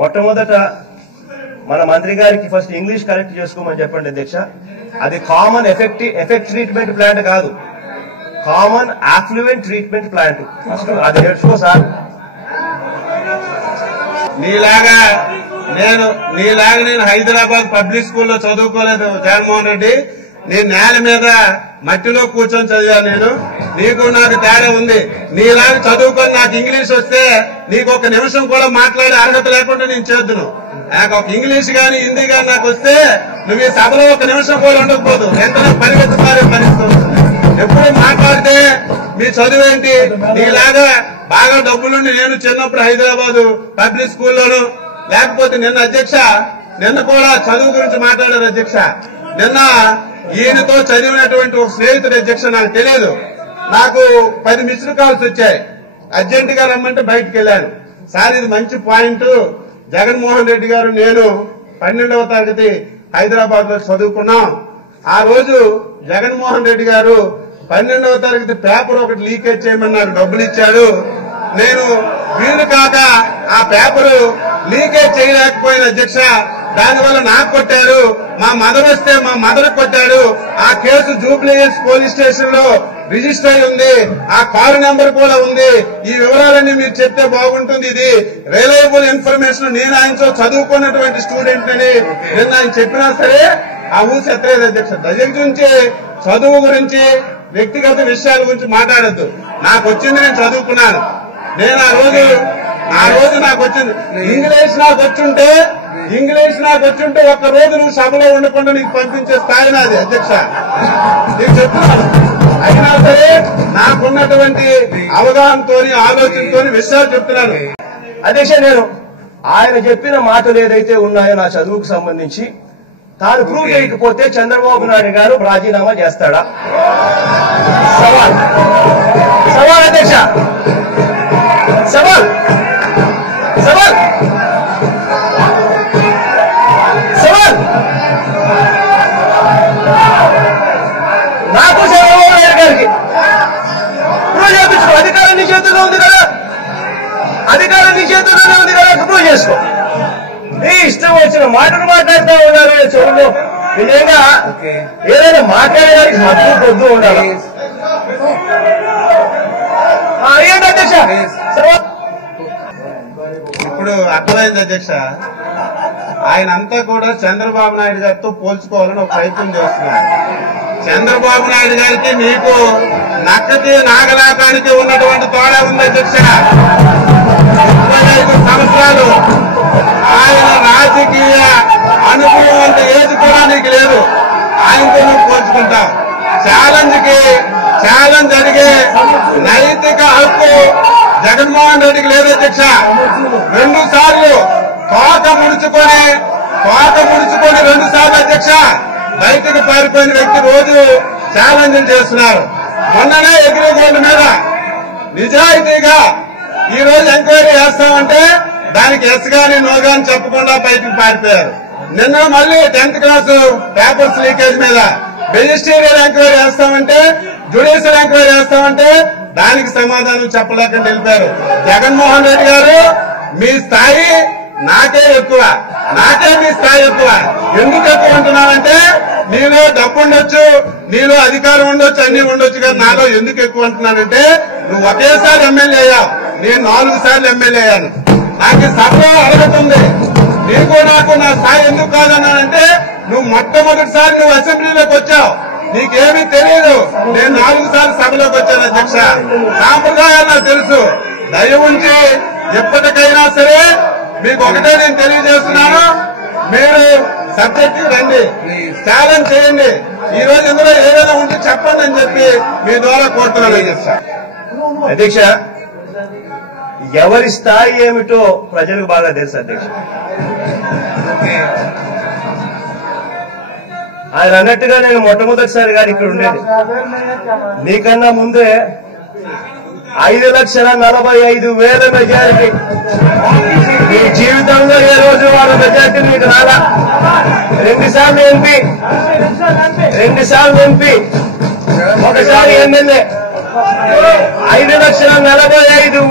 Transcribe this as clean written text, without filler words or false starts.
మొట్టమొదట మన మంత్రి గారికి ఫస్ట్ ఇంగ్లీష్ కరెక్ట్ చేసుకోమని చెప్పండి అధ్యక్ష. అది కామన్ ఎఫెక్ట్ ట్రీట్మెంట్ ప్లాంట్ కాదు, common affluent treatment plant. First అది నేర్చుకో సార్. నీలాగా నేను హైదరాబాద్ పబ్లిక్ స్కూల్లో చదువుకోలేదు జగన్మోహన్ రెడ్డి. నేను నేల మీద మట్టిలో కూర్చొని చదివాను. నీకు నాకు తేడా ఉంది. నీలాగా చదువుకొని నాకు ఇంగ్లీష్ వస్తే నీకు ఒక నిమిషం కూడా మాట్లాడే అర్హత లేకుండా నేను చేద్దును. నాకు ఒక ఇంగ్లీష్ గాని హిందీ గాని నాకు వస్తే నువ్వు ఈ సభలో ఒక నిమిషం కూడా ఉండకపోదు, వెంటనే పరిగెత్తుతారే పరిస్థితి. ఎప్పుడు మాట్లాడితే మీ చదువు ఏంటి? నీలాగా బాగా డబ్బులుండి నేను చిన్నప్పుడు హైదరాబాద్ పబ్లిక్ స్కూల్లోను, లేకపోతే నిన్న అధ్యక్ష నిన్న కూడా చదువు గురించి మాట్లాడారు అధ్యక్ష. నిన్న ఈయనతో చదివినటువంటి ఒక స్నేహితుడు అధ్యక్ష, నాకు తెలియదు, నాకు 10 మిస్డ్ కాల్స్ వచ్చాయి. అర్జెంట్ గా రమ్మంటే బయటకు వెళ్ళాను. సార్ ఇది మంచి పాయింట్, జగన్మోహన్ రెడ్డి గారు నేను 12వ తరగతి హైదరాబాద్ లో చదువుకున్నాం. ఆ రోజు జగన్మోహన్ రెడ్డి గారు 12వ తరగతి పేపర్ ఒకటి లీకేజ్ చేయమని నాకు డబ్బులు ఇచ్చాడు. నేను వీలు కాక ఆ పేపరు లీకేజ్ చేయలేకపోయిన అధ్యక్ష. దానివల్ల నాకు కొట్టారు, మా మదర్ వస్తే మా మదర్ కొట్టాడు. ఆ కేసు జూబ్లీహిల్స్ పోలీస్ స్టేషన్ లో రిజిస్టర్ అయి ఉంది, ఆ కారు నెంబర్ కూడా ఉంది. ఈ వివరాలన్నీ మీరు చెప్తే బాగుంటుంది. ఇది రిలయబుల్ ఇన్ఫర్మేషన్. నేను ఆయనతో చదువుకున్నటువంటి స్టూడెంట్ అని నిన్న ఆయన చెప్పినా సరే ఆ ఊసి ఎత్తలేదు అధ్యక్ష. దయచేసి చదువు గురించి వ్యక్తిగత విషయాల గురించి మాట్లాడద్దు. నాకు వచ్చింది, నేను చదువుకున్నాను. నేను ఆ రోజు నాకు వచ్చింది ఇంగ్లీష్ నాకు వచ్చుంటే ఒక్క రోజు నువ్వు సభలో ఉండకుండా నీకు పంపించే స్థాయి నాది అధ్యక్ష. నీకు చెప్తున్నాను. అయినా సరే నాకున్నటువంటి అవగాహనతో ఆలోచనతో విషయాలు చెప్తున్నాను అధ్యక్ష. నేను ఆయన చెప్పిన మాటలు ఏదైతే ఉన్నాయో నా చదువుకు సంబంధించి తాను ప్రూవ్ చేయకపోతే చంద్రబాబు నాయుడు గారు రాజీనామా చేస్తాడా? సవాల్ అధ్యక్ష, సవాల్. నాకు చంద్రబాబు నాయుడు గారికి ప్రూవ్ చేయించుకో. అధికారం నీ చేతుల్లో ఉంది కదా, ప్రూవ్ చేసుకో. నీ ఇష్టం వచ్చిన మాటలు మాట్లాడుతూ ఉండాలి. చెవుల్లో నిజంగా ఏదైనా మాట్లాడడానికి హద్దు పొద్దు ఉండాలి. ఏంటి అధ్యక్ష? ఇప్పుడు అర్థమైంది అధ్యక్ష. ఆయన అంతా కూడా చంద్రబాబు నాయుడు గారితో పోల్చుకోవాలని ఒక ప్రయత్నం చేస్తున్నారు. చంద్రబాబు నాయుడు గారికి నీకు నక్కకి నాగలాకానికి ఉన్నటువంటి తోడా ఉంది అధ్యక్ష. 25 సంవత్సరాలు ఆయన రాజకీయ అనుభవం అంత ఏది కూడా నీకు లేదు. ఆయనతో నువ్వు పోల్చుకుంటావు. ఛాలెంజ్ అడిగే నైతిక హక్కు జగన్మోహన్ రెడ్డికి లేదు అధ్యక్ష. 2 సార్లు తోక ముడుచుకొని 2 సార్లు అధ్యక్ష బయటకు పారిపోయిన వ్యక్తి రోజు ఛాలెంజ్ చేస్తున్నారు. మొన్ననే ఎగ్రిగోల్డ్ మీద నిజాయితీగా ఈ రోజు ఎంక్వైరీ చేస్తామంటే దానికి ఎస్ గాని నో గాని చెప్పకుండా బయటకు పారిపోయారు. నిన్న మళ్ళీ 10th క్లాస్ పేపర్స్ లీకేజ్ మీద మెజిస్ట్రియల్ ఎంక్వైరీ చేస్తామంటే, జ్యుడిషియల్ ఎంక్వైరీ చేస్తామంటే దానికి సమాధానం చెప్పలేకుండా వెళ్ళిపోయారు. జగన్మోహన్ రెడ్డి గారు మీ స్థాయి నాకే ఎక్కువ, మీ స్థాయి ఎక్కువ. ఎందుకు ఎక్కువ అంటున్నానంటే నీలో డబ్బు ఉండొచ్చు, నీలో అధికారం ఉండొచ్చు, అన్ని ఉండొచ్చు, కానీ నాలో ఎందుకు ఎక్కువ అంటున్నానంటే నువ్వు ఒకేసారి ఎమ్మెల్యే అయ్యావు, నేను 4 సార్లు ఎమ్మెల్యే అయ్యాను. నాకు సభలో అడుగుతుంది. నీకు నాకు నా స్థాయి ఎందుకు కాదన్నానంటే నువ్వు మొట్టమొదటిసారి నువ్వు అసెంబ్లీలోకి వచ్చావు, నీకేమీ తెలియదు. నేను 4 సార్లు సభలోకి వచ్చాను అధ్యక్ష. సాంప్రదాయాలు నాకు తెలుసు. దయ ఉంచి ఎప్పటికైనా సరే మీకు ఒకటే నేను తెలియజేస్తున్నాను, మీరు సబ్జెక్ట్ రండి, ఛాలెంజ్ చేయండి. ఈ రోజు ఇందులో ఏదైనా ఉంటే చెప్పండి అని చెప్పి మీ ద్వారా కోరుతున్నాను అధ్యక్ష. ఎవరి స్థాయి ఏమిటో ప్రజలకు బాగా తెలుసు అధ్యక్ష. ఆయన అన్నట్టుగా నేను మొట్టమొదటిసారి గారు ఇక్కడ ఉండేది. నీకన్నా ముందే 5,45,000 మెజారిటీ. నీ జీవితంలో ఏ రోజు వాళ్ళ మెజారిటీ నీకు రాలా. 2 సార్లు ఎంపీ, 1 సారి ఎమ్మెల్యే. 5,45,000